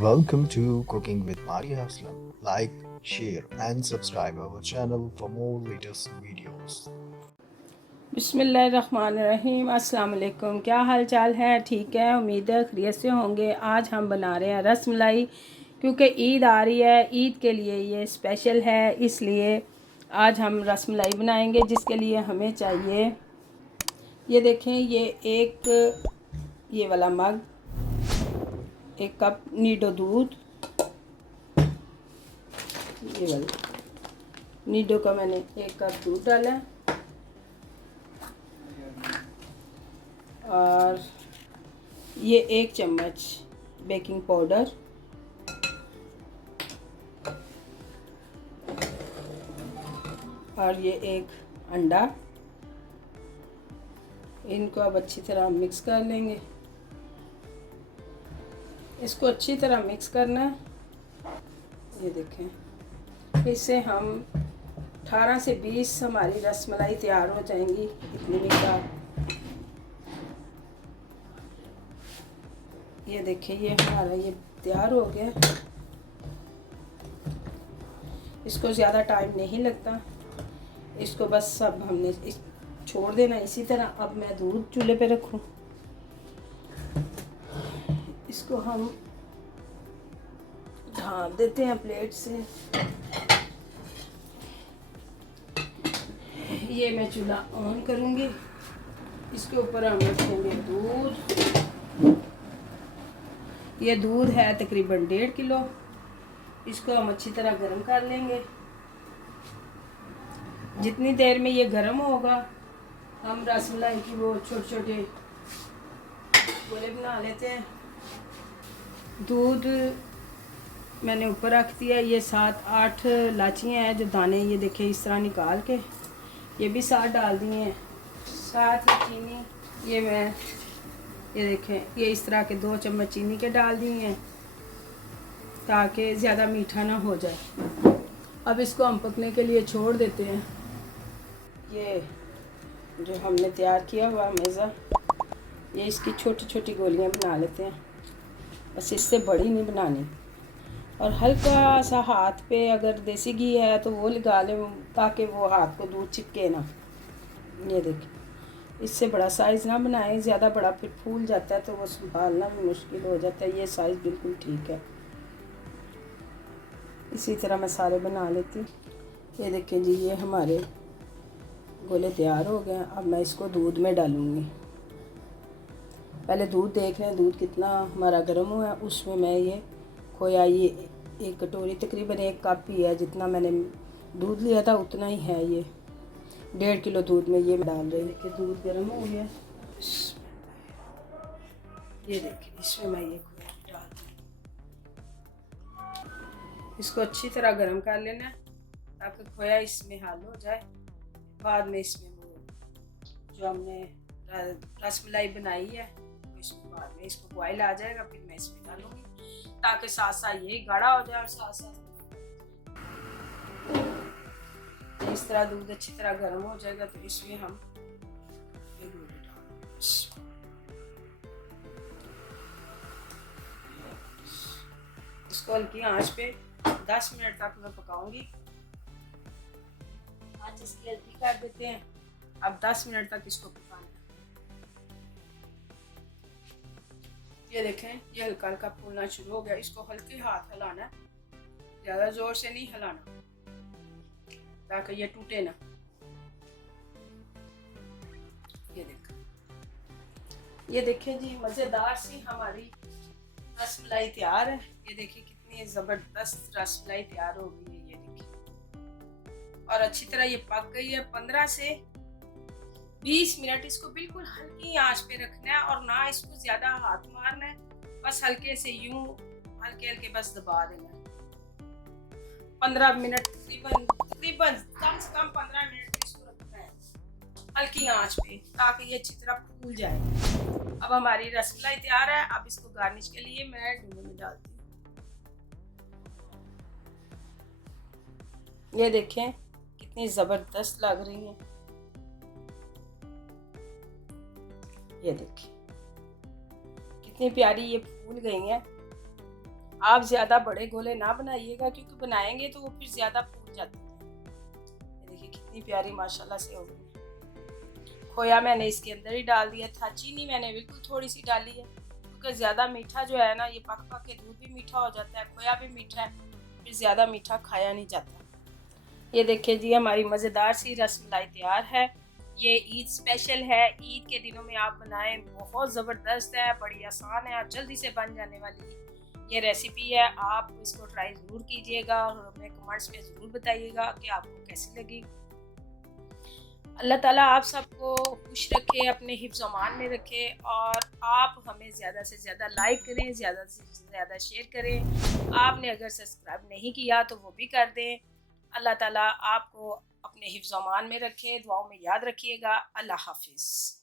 Welcome to Cooking with Maria Aslam. Like, share, and subscribe our channel for more latest videos. बिस्मिल्लाहिर्रहमानिर्रहीम। अस्सलाम वालेकुम। क्या हाल चाल है? ठीक है, उम्मीद है खैरियत से होंगे। आज हम बना रहे हैं रसमलाई, क्योंकि ईद आ रही है। ईद के लिए ये स्पेशल है, इसलिए आज हम रसमलाई बनाएंगे। जिसके लिए हमें चाहिए, ये देखें, ये वाला मग, 1 कप नीडो दूध। ये वाला नीडो का मैंने 1 कप दूध डाला है। और ये 1 चम्मच बेकिंग पाउडर, और ये 1 अंडा। इनको अब अच्छी तरह मिक्स कर लेंगे। इसको अच्छी तरह मिक्स करना है। ये देखें, इससे हम 18 से 20 हमारी रसमलाई तैयार हो जाएंगी। इतनी मिकदार। ये देखें, ये हमारा ये तैयार हो गया। इसको ज़्यादा टाइम नहीं लगता। इसको बस अब हमने छोड़ देना इसी तरह। अब मैं दूध चूल्हे पे रखूं। इसको हम ढाँप देते हैं प्लेट से। ये मैं चूल्हा ऑन करूंगी। इसके ऊपर हम रखेंगे दूध। ये दूध है तकरीबन 1.5 किलो। इसको हम अच्छी तरह गर्म कर लेंगे। जितनी देर में ये गर्म होगा, हम रसमलाई की वो छोटे छोटे गोले बना लेते हैं। दूध मैंने ऊपर रख दिया। ये 7-8 इलाचियाँ हैं जो दाने, ये देखें, इस तरह निकाल के ये भी साथ डाल दिए हैं। साथ ही चीनी, ये देखें, ये इस तरह के 2 चम्मच चीनी के डाल दिए हैं, ताकि ज़्यादा मीठा ना हो जाए। अब इसको हम पकने के लिए छोड़ देते हैं। ये जो हमने तैयार किया हुआ मेज़ा, ये इसकी छोटी छोटी गोलियां बना लेते हैं। बस इससे बड़ी नहीं बनानी। और हल्का सा हाथ पे अगर देसी घी है तो वो लगा लें, ताकि वो हाथ को दूध चिपके ना। ये देखिए, इससे बड़ा साइज़ ना बनाएं। ज़्यादा बड़ा फिर फूल जाता है तो वो संभालना भी मुश्किल हो जाता है। ये साइज़ बिल्कुल ठीक है। इसी तरह मैं सारे बना लेती हूँ। ये देखें जी, ये हमारे गोले तैयार हो गए। अब मैं इसको दूध में डालूँगी। पहले दूध देख लें, दूध कितना हमारा गर्म हुआ है। उसमें मैं ये खोया, ये 1 कटोरी, तकरीबन 1 कप ही है। जितना मैंने दूध लिया था उतना ही है। ये 1.5 किलो दूध में ये डाल रही हूँ कि दूध गर्म हो गया। ये देखिए, इसमें मैं ये खोया डाल दूँ। इसको अच्छी तरह गर्म कर लेना है, ताकि खोया इसमें हल हो जाए। बाद में इसमें वो जो हमने रसमलाई बनाई है, इसको बाद में इसको बॉयल आ जाएगा, फिर मैं इसमें डालूंगी, ताकि साथ साथ ये गाढ़ा हो जाए और साथ साथ इस तरह दूध अच्छी तरह गर्म हो जाएगा। तो इसमें हम ये दूध डालेंगे। इसको हल्की आंच पे 10 मिनट तक मैं पकाऊंगी। आंच इसकी हल्की कर देते हैं। अब 10 मिनट तक इसको पकाना है। ये देखें, ये हल्का हल्का फूलना शुरू हो गया। इसको हल्के हाथ हिलाना है, ज़्यादा ज़ोर से नहीं हिलाना, ताकि ये टूटे ना। ये देखें जी, मज़ेदार सी हमारी रसमलाई तैयार है। ये देखिए, कितनी ज़बरदस्त रसमलाई तैयार हो गई है। ये देखिए, और अच्छी तरह ये पक गई है। 15 से 20 मिनट इसको बिल्कुल हल्की आंच पे रखना है, और ना इसको ज़्यादा हाथ मारना है। बस हल्के से यूं हल्के हल्के बस दबा देना है। 15 मिनट तकरीबन कम से कम 15 मिनट इसको रखना है हल्की आंच पे, ताकि ये अच्छी तरह फूल जाए। अब हमारी रसमलाई तैयार है। अब इसको गार्निश के लिए मैं डूने में डालती हूँ। ये देखें, कितनी ज़बरदस्त लग रही है। ये देखिए, कितनी प्यारी ये फूल गई हैं। आप ज़्यादा बड़े गोले ना बनाइएगा, क्योंकि बनाएंगे तो वो फिर ज़्यादा फूल जाते हैं। ये देखिए कितनी प्यारी माशाल्लाह से हो गई। खोया मैंने इसके अंदर ही डाल दिया था। चीनी मैंने बिल्कुल थोड़ी सी डाली है, क्योंकि ज़्यादा मीठा जो है ना, ये पक पक के दूध भी मीठा हो जाता है, खोया भी मीठा है, फिर ज़्यादा मीठा खाया नहीं जाता। ये देखिए जी, हमारी मज़ेदार सी रसमलाई तैयार है। ये ईद स्पेशल है, ईद के दिनों में आप बनाएं, बहुत ज़बरदस्त है, बड़ी आसान है और जल्दी से बन जाने वाली ये रेसिपी है। आप इसको ट्राई ज़रूर कीजिएगा और हमें कमेंट्स में ज़रूर बताइएगा कि आपको कैसी लगी। अल्लाह ताला आप सबको खुश रखे, अपने हिफ्ज़ अमान में रखे, और आप हमें ज़्यादा से ज़्यादा लाइक करें, ज़्यादा से ज़्यादा शेयर करें। आपने अगर सब्सक्राइब नहीं किया तो वो भी कर दें। अल्लाह ताला आपको अपने हिफ्ज़ अमान में रखे, दुआओं में याद रखिएगा। अल्लाह हाफिज़।